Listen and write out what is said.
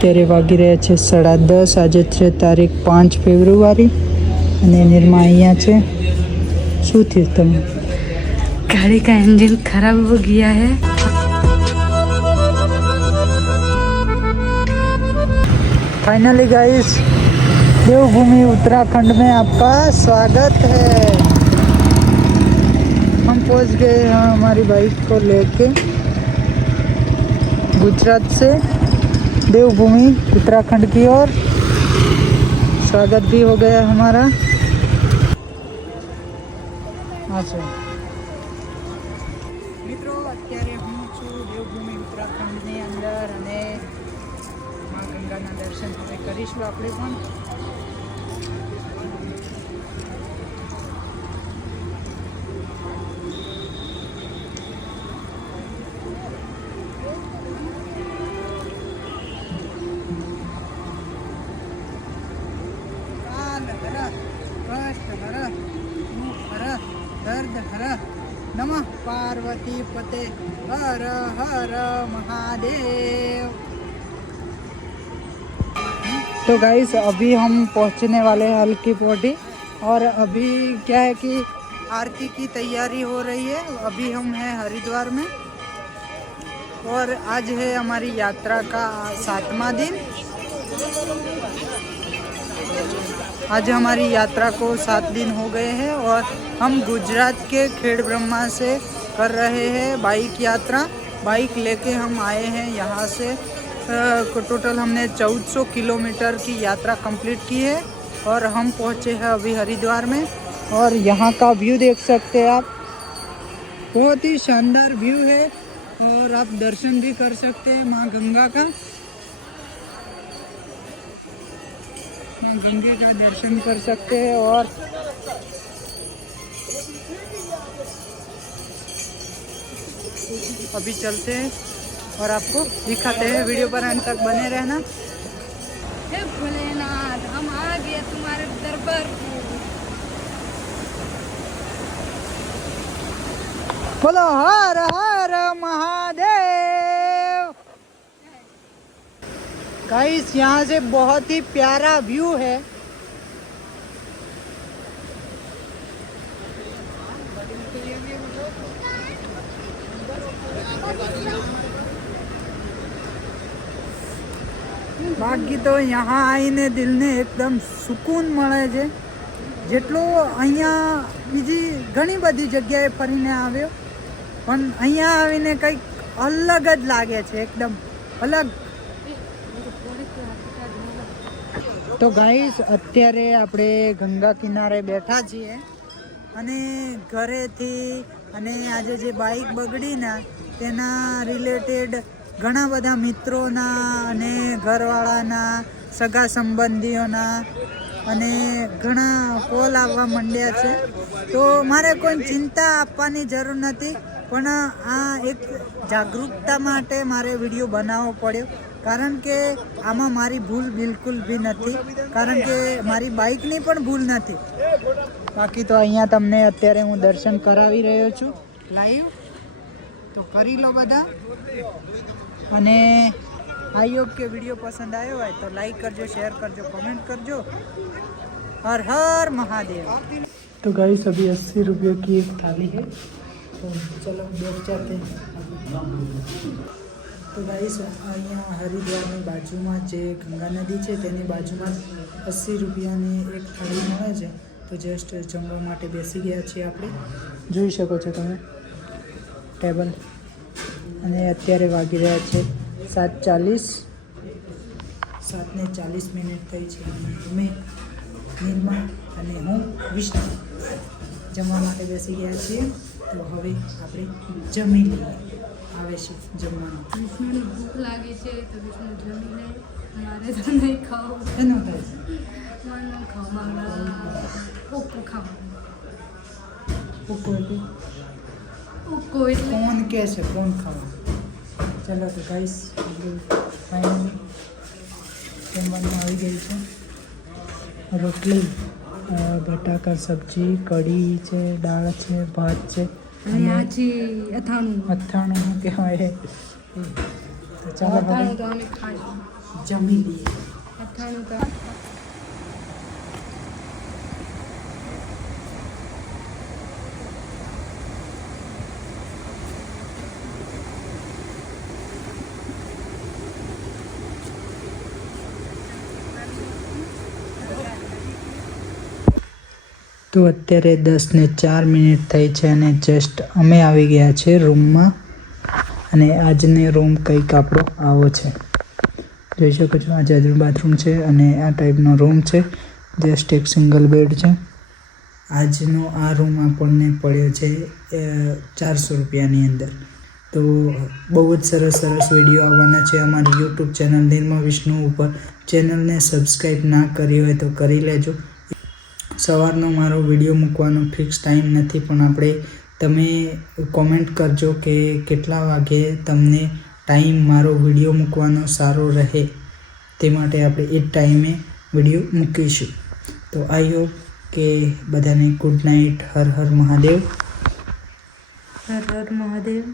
અત્યારે વાગી રહ્યા છે 10:30. આજે છે તારીખ 5 ફેબ્રુઆરી અને નિર્મા અહીંયા છે. શું થયું તમે? गाड़ी का इंजन खराब हो गया है. फाइनली गाइस, देवभूमि उत्तराखंड में आपका स्वागत है. हम पहुंच गए हैं हमारी बाइक को लेके गुजरात से देवभूमि उत्तराखंड की ओर. स्वागत भी हो गया हमारा. अच्छा મિત્રો, અત્યારે હું છું દેવભૂમિ ઉત્તરાખંડની અંદર અને માં ગંગાના દર્શન હવે કરીશું આપણે પણ. દર્દ હર નમઃ पार्वती पते हर हर महादेव. तो गाइस, अभी हम पहुंचने वाले हैं हल्की पौड़ी और अभी क्या है कि आरती की तैयारी हो रही है. अभी हम हैं हरिद्वार में और आज है हमारी यात्रा का 7वां दिन. आज हमारी यात्रा को 7 दिन हो गए हैं और हम गुजरात के खेड़ ब्रह्मा से कर रहे हैं बाइक यात्रा. बाइक लेके हम आए हैं यहाँ से. टोटल हमने 1400 किलोमीटर की यात्रा कंप्लीट की है और हम पहुँचे हैं अभी हरिद्वार में. और यहाँ का व्यू देख सकते हैं आप. बहुत ही शानदार व्यू है और आप दर्शन भी कर सकते हैं माँ गंगा का. गंगे का दर्शन कर सकते हैं और अभी चलते हैं और आपको दिखाते हैं. वीडियो पर अंत तक बने रहना. हे भोलेनाथ, हम आ गए तुम्हारे दरबार. बोलो हर हर महादेव. गाइस, यहाँ से बहुत ही प्यारा व्यू है. બાકી તો यहाँ આવીને દિલને એકદમ સુકૂન મળે છે. જેટલો અહીંયા બીજી ઘણી બધી જગ્યાએ ફરીને આવ્યો પણ અહીંયા આવીને કંઈક અલગ જ લાગે છે, એકદમ અલગ. તો ગાઈસ, અત્યારે આપણે ગંગા કિનારે બેઠા છીએ અને ઘરેથી અને આજે જે બાઇક બગડી ને તેના રિલેટેડ ઘણા બધા મિત્રોના અને ઘરવાળાના, સગા સંબંધીઓના અને ઘણા કોલ આવવા માંડ્યા છે. તો મારે કોઈ ચિંતા આપવાની જરૂર નથી, પણ આ એક જાગૃતતા માટે મારે વિડીયો બનાવવો પડ્યો. કારણ કે આમાં મારી ભૂલ બિલકુલ બી નથી, કારણ કે મારી બાઇકની પણ ભૂલ નથી. બાકી તો અહીંયા તમને અત્યારે હું દર્શન કરાવી રહ્યો છું લાઈવ. તો કરી લો બધા અને आई होप के वीडियो पसंद आयो है तो लाइक करजो, शेयर करजो, कमेंट करजो. हर हर महादेव. तो गाइस, अभी 80 रुपये की एक थाली है, तो चलो बैठ जाते हैं. तो गाइस, અહીંયા હરિદ્વારની બાજુમાં જે ગંગા નદી છે તેની બાજુમાં 80 રૂપિયાની એક થાળી મળે છે. તો જસ્ટ જમવા માટે બેસી ગયા છીએ આપણે. જોઈ શકો છો તમે ટેબલ. અને અત્યારે વાગી રહ્યા છે 7:40. 7:40 થઈ છે. અમે નિર્મા અને હું વિષ્ણુ જમવા માટે બેસી ગયા છીએ. તો હવે આપણે જમી લઈએ. આવે છે જમવાનું. વિષ્ણુને ભૂખ લાગી છે તો વિષ્ણુ જમી લે. મારે તો નહીં ખાવું. એનો થાય છે મને ખાવાના ઓકો ખાવાનું. ઓકો ઓકો એટલે કોણ કે છે કોણ ખાવા. ચાલો તો ગાઈસ, ફાઇનલી જમવાનું આવી ગયું છે. રોટલી, બટાકા સબ્જી, કઢી છે, દાળ છે, ભાત છે અને આ છે અથાણું. અથાણું કહેવાય. તો ચાલો હવે તો અમે ખાઈશું. જમી લઈએ. અથાણું કા તો અત્યારે 10:04 થઈ છે અને જસ્ટ અમે આવી ગયા છે રૂમમાં. અને આજનો રૂમ કંઈક આપણો આવો છે. જોઈ શકો છો આ જાજુ બાથરૂમ છે અને આ ટાઈપનો રૂમ છે. જસ્ટ એક સિંગલ બેડ છે. આજનો આ રૂમ આપણને પડ્યો છે 400 રૂપિયાની અંદર. તો બહુ જ સરસ વિડીયો આવવાના છે અમારી યુટ્યુબ ચેનલ નિર્મા વિષ્ણુ ઉપર. ચેનલને સબસ્ક્રાઈબ ના કરી હોય તો કરી લેજો. સવારનો મારો વિડીયો મૂકવાનો ફિક્સ ટાઈમ નથી, પણ તમે કોમેન્ટ કરજો કે કેટલા વાગે તમને ટાઈમ મારો વિડીયો મૂકવાનો સારો રહે, તે માટે આપણે એ જ ટાઈમે વિડીયો મૂકીશું. તો આઈ હોપ કે બધાને ગુડ નાઇટ. હર હર મહાદેવ. હર હર મહાદેવ.